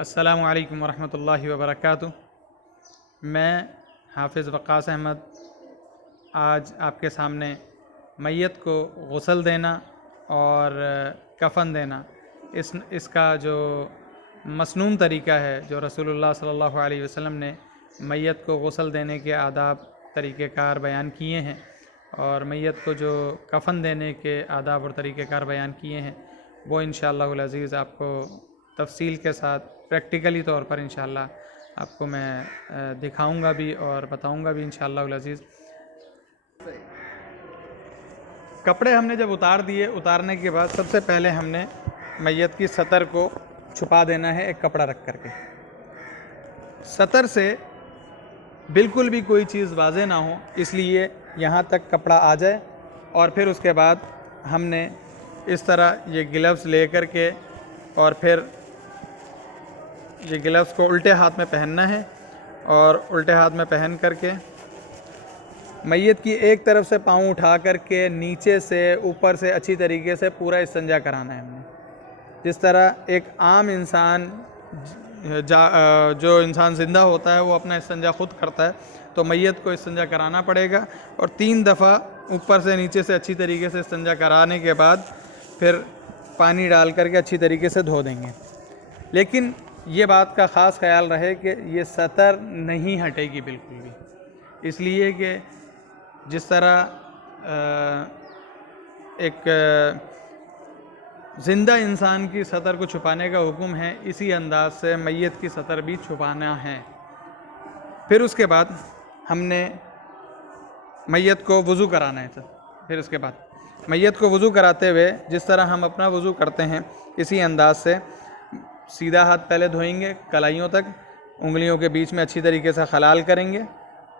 अस्सलामु अलैकुम वरहमतुल्लाहि वबरकातुह। मैं हाफ़िज़ वक़ास अहमद आज आपके सामने मैयत को गुस्ल देना और कफ़न देना इसका जो मसनून तरीक़ा है, जो रसूलुल्लाह सल्लल्लाहु अलैहि वसल्लम ने मैयत को गुस्ल देने के आदाब तरीक़ेकार बयान किए हैं और मैयत को जो कफ़न देने के आदाब और तरीक़ेकार बयान किए हैं, वो इंशाअल्लाहुल अज़ीज़ आपको तफ़सील के साथ प्रैक्टिकली तौर पर इंशाअल्लाह आपको मैं दिखाऊंगा भी और बताऊंगा भी इंशाअल्लाहुल अज़ीज़। कपड़े हमने जब उतार दिए, उतारने के बाद सबसे पहले हमने मैयत की सतर को छुपा देना है एक कपड़ा रख करके। सतर से बिल्कुल भी कोई चीज़ वाज़े ना हो, इसलिए यहाँ तक कपड़ा आ जाए और फिर उसके बाद हमने इस तरह ये ग्लव्स ले कर के और फिर ये ग्लव्स को उल्टे हाथ में पहनना है और उल्टे हाथ में पहन करके मैयत की एक तरफ से पाँव उठा करके नीचे से ऊपर से अच्छी तरीके से पूरा इस्तिंजा कराना है हमने। जिस तरह एक आम इंसान जो इंसान ज़िंदा होता है वो अपना इस्तिंजा ख़ुद करता है, तो मैयत को इस्तिंजा कराना पड़ेगा और 3 दफ़ा ऊपर से नीचे से अच्छी तरीके से इस्तिंजा कराने के बाद फिर पानी डाल करके अच्छी तरीके से धो देंगे। लेकिन ये बात का ख़ास ख्याल रहे कि ये सतर नहीं हटेगी बिल्कुल भी, इसलिए कि जिस तरह एक ज़िंदा इंसान की सतर को छुपाने का हुक्म है, इसी अंदाज से मैयत की सतर भी छुपाना है। फिर उसके बाद हमने मैयत को वज़ू कराना है। फिर उसके बाद मैयत को वज़ू कराते हुए जिस तरह हम अपना वज़ू करते हैं, इसी अंदाज से सीधा हाथ पहले धोएंगे कलाइयों तक, उंगलियों के बीच में अच्छी तरीके से खलाल करेंगे,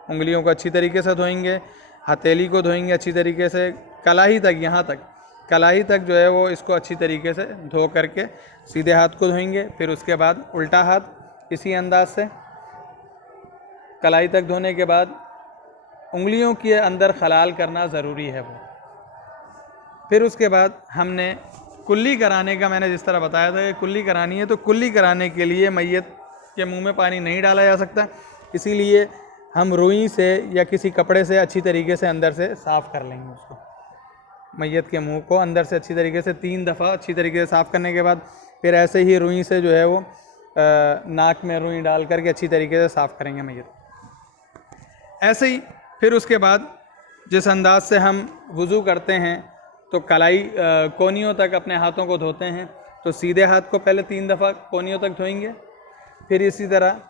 उंगलियों को अच्छी तरीके से धोएंगे, हथेली को धोएंगे अच्छी तरीके से, कलाई तक, यहाँ तक कलाई तक जो है वो इसको अच्छी तरीके से धो करके सीधे हाथ को धोएंगे। फिर उसके बाद उल्टा हाथ इसी अंदाज से कलाई तक धोने के बाद उंगलियों के अंदर खलाल करना ज़रूरी है वो। फिर उसके बाद हमने कुल्ली कराने का, मैंने जिस तरह बताया था कि कुल्ली करानी है, तो कुल्ली कराने के लिए मैयत के मुंह में पानी नहीं डाला जा सकता, इसीलिए हम रुई से या किसी कपड़े से अच्छी तरीके से अंदर से साफ़ कर लेंगे उसको। मैयत के मुंह को अंदर से अच्छी तरीके से 3 दफ़ा अच्छी तरीके से साफ़ करने के बाद फिर ऐसे ही रुई से जो है वो नाक में रुई डाल करके अच्छी तरीके से साफ़ करेंगे मैयत। ऐसे ही फिर उसके बाद जिस अंदाज से हम वज़ू करते हैं तो कलाई कोनियों तक अपने हाथों को धोते हैं, तो सीधे हाथ को पहले 3 दफ़ा कोनियों तक धोएंगे, फिर इसी तरह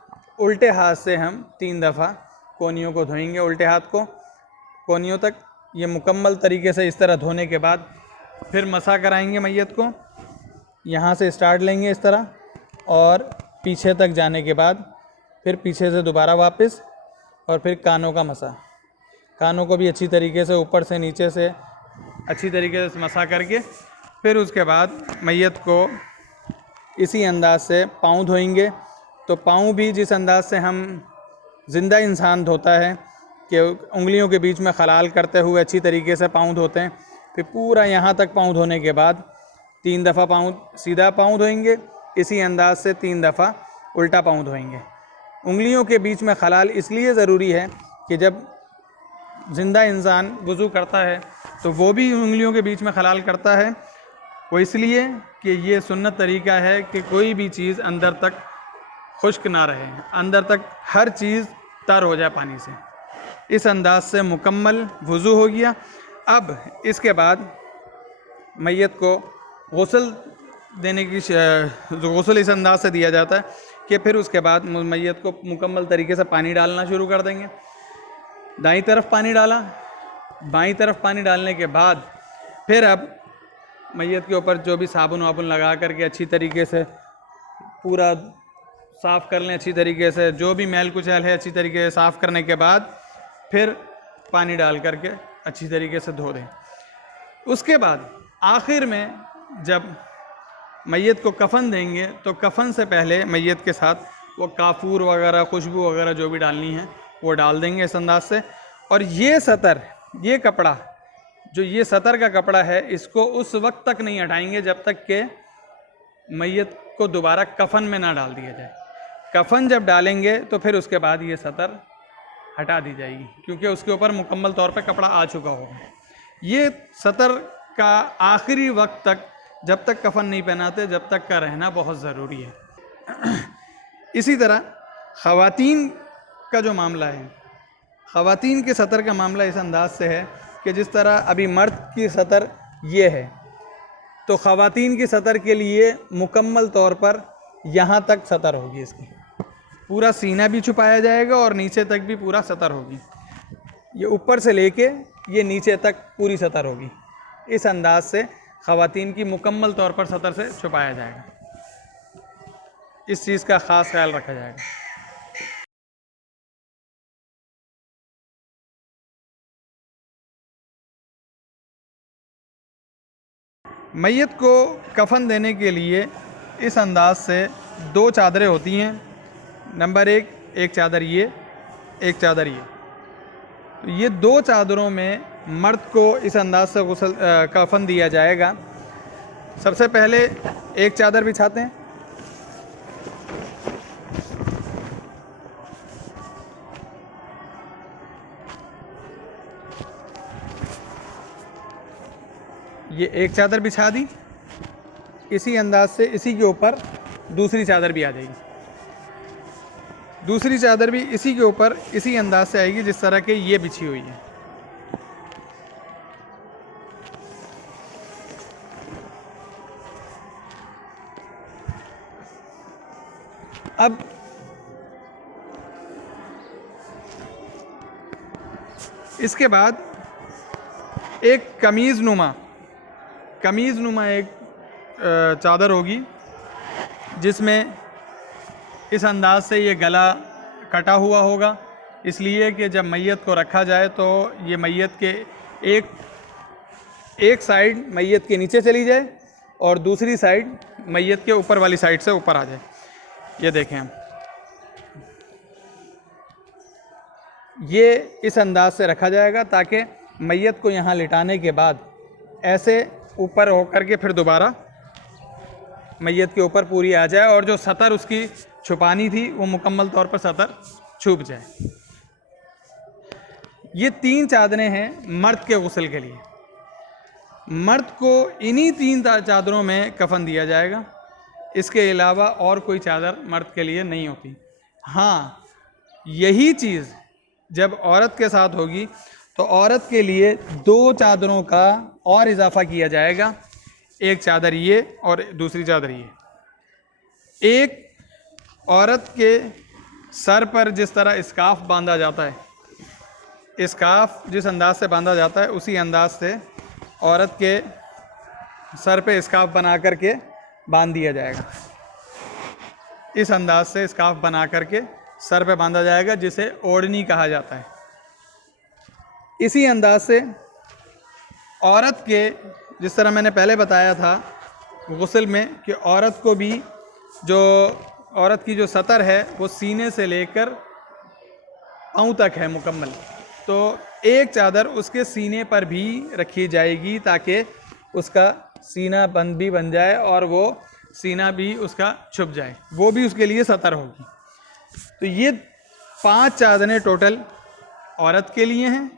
उल्टे हाथ से हम 3 दफ़ा कोनियों को धोएंगे, उल्टे हाथ को कोनियों तक। ये मुकम्मल तरीके से इस तरह धोने के बाद फिर मसा कराएंगे मैयत को, यहाँ से स्टार्ट लेंगे इस तरह और पीछे तक जाने के बाद फिर पीछे से दोबारा वापस और फिर कानों का मसा, कानों को भी अच्छी तरीके से ऊपर से नीचे से अच्छी तरीके से मसा करके फिर उसके बाद मैयत को इसी अंदाज से पाँव धोएंगे। तो पाँव भी जिस अंदाज से हम ज़िंदा इंसान धोता है कि उंगलियों के बीच में खलाल करते हुए अच्छी तरीके से पाँव धोते हैं, फिर पूरा यहाँ तक पाँव धोने के बाद 3 दफ़ा पाँव सीधा पाँव धोएंगे, इसी अंदाज से 3 दफ़ा उल्टा पाँव धोएंगे। उंगलियों के बीच में खलाल इसलिए ज़रूरी है कि जब ज़िंदा इंसान वज़ू करता है तो वो भी उंगलियों के बीच में खलाल करता है, वो इसलिए कि ये सुन्नत तरीका है कि कोई भी चीज़ अंदर तक खुश्क ना रहे, अंदर तक हर चीज़ तर हो जाए पानी से। इस अंदाज से मुकम्मल वज़ू हो गया। अब इसके बाद मैयत को गुस्ल देने की गुस्ल इस अंदाज से दिया जाता है कि फिर उसके बाद मैयत को मुकम्मल तरीके से पानी डालना शुरू कर देंगे। दाईं तरफ पानी डाला, बाईं तरफ पानी डालने के बाद फिर अब मैयत के ऊपर जो भी साबुन वाबुन लगा करके अच्छी तरीके से पूरा साफ़ कर लें, अच्छी तरीके से जो भी मैल कुचैल है अच्छी तरीके से साफ़ करने के बाद फिर पानी डाल करके अच्छी तरीके से धो दें। उसके बाद आखिर में जब मैयत को कफ़न देंगे तो कफ़न से पहले मैयत के साथ वो काफूर वगैरह, खुशबू वगैरह जो भी डालनी है वो डाल देंगे इस अंदाज से। और ये सतर, ये कपड़ा, जो ये सतर का कपड़ा है, इसको उस वक्त तक नहीं हटाएंगे जब तक कि मैयत को दोबारा कफन में ना डाल दिया जाए। कफन जब डालेंगे तो फिर उसके बाद ये सतर हटा दी जाएगी, क्योंकि उसके ऊपर मुकम्मल तौर पे कपड़ा आ चुका होगा। ये सतर का आखिरी वक्त तक, जब तक कफन नहीं पहनाते, जब तक का रहना बहुत ज़रूरी है। इसी तरह ख़वातीन का जो मामला है, ख़वातीन के सतर का मामला इस अंदाज से है कि जिस तरह अभी मर्द की सतर ये है, तो ख़वातीन की सतर के लिए मुकम्मल तौर पर यहाँ तक सतर होगी, इसकी पूरा सीना भी छुपाया जाएगा और नीचे तक भी पूरा सतर होगी। ये ऊपर से लेके ये नीचे तक पूरी सतर होगी। इस अंदाज से ख़वातीन की मुकम्मल तौर पर सतर से छुपाया जाएगा। इस चीज़ का ख़ास ख्याल रखा जाएगा। मैयत को कफन देने के लिए इस अंदाज से 2 चादरें होती हैं। नंबर 1, एक चादर ये, एक चादर ये। तो ये 2 चादरों में मर्द को इस अंदाज से कफन दिया जाएगा। सबसे पहले एक चादर बिछाते हैं, ये एक चादर बिछा दी। इसी अंदाज से इसी के ऊपर दूसरी चादर भी आ जाएगी। दूसरी चादर भी इसी के ऊपर इसी अंदाज से आएगी जिस तरह के ये बिछी हुई है। अब इसके बाद एक कमीज़ नुमा एक चादर होगी, जिसमें इस अंदाज से ये गला कटा हुआ होगा, इसलिए कि जब मैयत को रखा जाए तो ये मैयत के एक साइड मैयत के नीचे चली जाए और दूसरी साइड मैयत के ऊपर वाली साइड से ऊपर आ जाए। ये देखें हम, ये इस अंदाज से रखा जाएगा ताकि मैयत को यहाँ लिटाने के बाद ऐसे ऊपर होकर के फिर दोबारा मैयत के ऊपर पूरी आ जाए और जो सतर उसकी छुपानी थी वो मुकम्मल तौर पर सतर छुप जाए। ये 3 चादरें हैं मर्द के गुस्ल के लिए। मर्द को इन्हीं 3 चादरों में कफन दिया जाएगा। इसके अलावा और कोई चादर मर्द के लिए नहीं होती। हाँ, यही चीज़ जब औरत के साथ होगी तो औरत के लिए 2 चादरों का और इजाफा किया जाएगा। एक चादर ये और दूसरी चादर ये। एक औरत के सर पर जिस तरह स्कार्फ बांधा जाता है, स्कार्फ जिस अंदाज से बांधा जाता है उसी अंदाज से औरत के सर पे स्कार्फ बना करके बांध दिया जाएगा। इस अंदाज से स्कार्फ बना करके सर पे बांधा जाएगा, जिसे ओढ़नी कहा जाता है। इसी अंदाज से औरत के, जिस तरह मैंने पहले बताया था गुस्ल में कि औरत को भी जो औरत की जो सतर है वो सीने से लेकर पाँव तक है मुकम्मल, तो एक चादर उसके सीने पर भी रखी जाएगी ताकि उसका सीना बंद भी बन जाए और वो सीना भी उसका छुप जाए, वो भी उसके लिए सतर होगी। तो ये 5 चादरें टोटल औरत के लिए हैं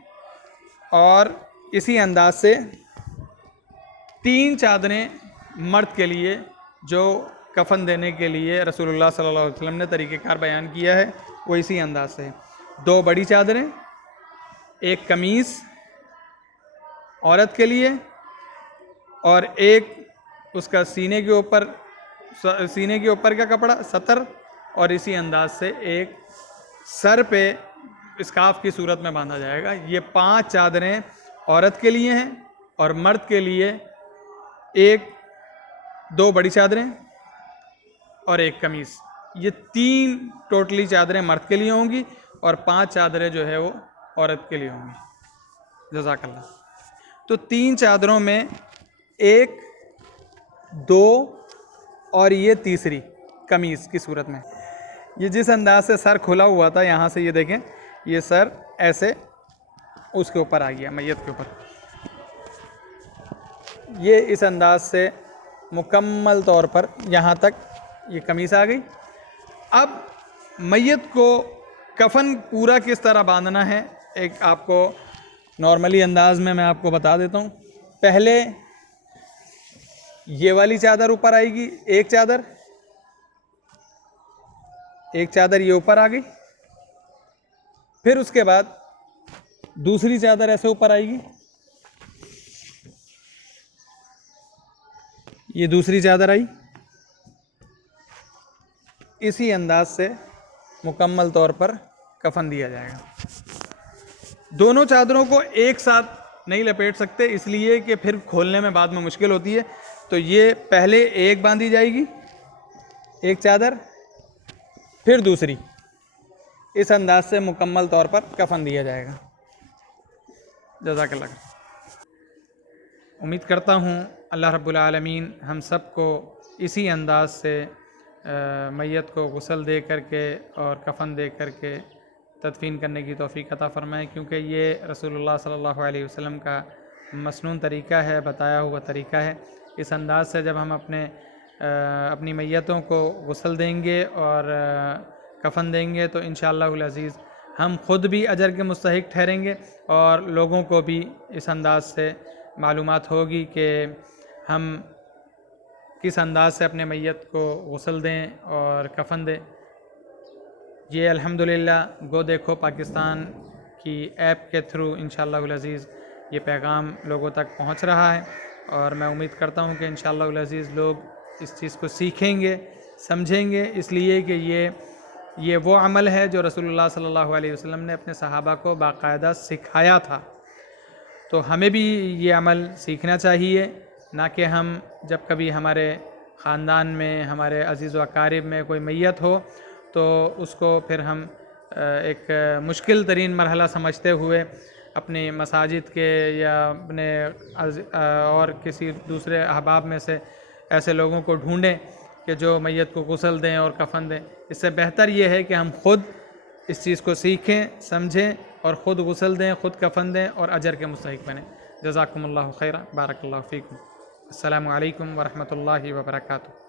और इसी अंदाज से 3 चादरें मर्द के लिए जो कफन देने के लिए रसूलुल्लाह सल्लल्लाहु अलैहि वसल्लम ने तरीक़ेकार बयान किया है वो इसी अंदाज से है। 2 बड़ी चादरें, एक कमीज़ औरत के लिए और एक उसका सीने के ऊपर का कपड़ा सतर, और इसी अंदाज से एक सर पे स्कार्फ की सूरत में बांधा जाएगा। ये 5 चादरें औरत के लिए हैं और मर्द के लिए 2 बड़ी चादरें और एक कमीज़। ये 3 टोटली चादरें मर्द के लिए होंगी और 5 चादरें जो है वो औरत के लिए होंगी। जज़ाकल्लाह। तो 3 चादरों में 1, 2 और ये तीसरी कमीज़ की सूरत में। ये जिस अंदाज से सर खुला हुआ था, यहाँ से ये देखें, ये सर ऐसे उसके ऊपर आ गया, मैयत के ऊपर। ये इस अंदाज से मुकम्मल तौर पर यहाँ तक ये कमीज़ आ गई। अब मैयत को कफन पूरा किस तरह बांधना है, एक आपको नॉर्मली अंदाज में मैं आपको बता देता हूँ। पहले ये वाली चादर ऊपर आएगी, एक चादर ये ऊपर आ गई। फिर उसके बाद दूसरी चादर ऐसे ऊपर आएगी, ये दूसरी चादर आई। इसी अंदाज से मुकम्मल तौर पर कफन दिया जाएगा। दोनों चादरों को एक साथ नहीं लपेट सकते, इसलिए कि फिर खोलने में बाद में मुश्किल होती है। तो ये पहले एक बांधी जाएगी, एक चादर, फिर दूसरी, इस अंदाज से मुकम्मल तौर पर कफन दिया जाएगा। जज़ाकल्लाह। उम्मीद करता हूँ अल्लाह रब्बुल आलमीन हम सबको इसी अंदाज से मैयत को गुस्ल दे करके और कफन दे करके तदफीन करने की तौफ़ीक़ अता फ़रमाए, क्योंकि ये रसूलुल्लाह सल्लल्लाहु अलैहि वसल्लम का मसनून तरीक़ा है, बताया हुआ तरीक़ा है। इस अंदाज से जब हम अपनी मैयतों को गुस्ल देंगे और कफन देंगे तो इंशाअल्लाहुल अज़ीज़ हम ख़ुद भी अजर के मुस्तहिक ठहरेंगे और लोगों को भी इस अंदाज से मालूमात होगी कि हम किस अंदाज से अपने मैयत को गुस्ल दें और कफन दें। ये अल्हम्दुलिल्लाह गो देखो पाकिस्तान की ऐप के थ्रू इंशाअल्लाहुल अज़ीज़ ये पैगाम लोगों तक पहुंच रहा है और मैं उम्मीद करता हूं कि इंशाअल्लाहुल अज़ीज़ लोग इस चीज़ को सीखेंगे, समझेंगे, इसलिए कि ये वो अमल है जो रसूलुल्लाह सल्लल्लाहु अलैहि वसल्लम ने अपने सहाबा को बाकायदा सिखाया था। तो हमें भी ये अमल सीखना चाहिए, ना कि हम जब कभी हमारे ख़ानदान में, हमारे अज़ीज़ व अक़ारिब में कोई मैयत हो तो उसको फिर हम एक मुश्किल तरीन मरहला समझते हुए अपने मसाजिद के या अपने और किसी दूसरे अहबाब में से ऐसे लोगों को ढूंढें कि जो मैयत को गुस्ल दें और कफन दें। इससे बेहतर ये है कि हम ख़ुद इस चीज़ को सीखें, समझें और ख़ुद गुस्ल दें, ख़ुद कफन दें और अजर के मुस्तहिक बनें। जज़ाकुमुल्लाहु खैरा, बारकल्लाहु फ़ीकुम। अस्सलामु अलैकुम व रहमतुल्लाहि व बरकातुहू।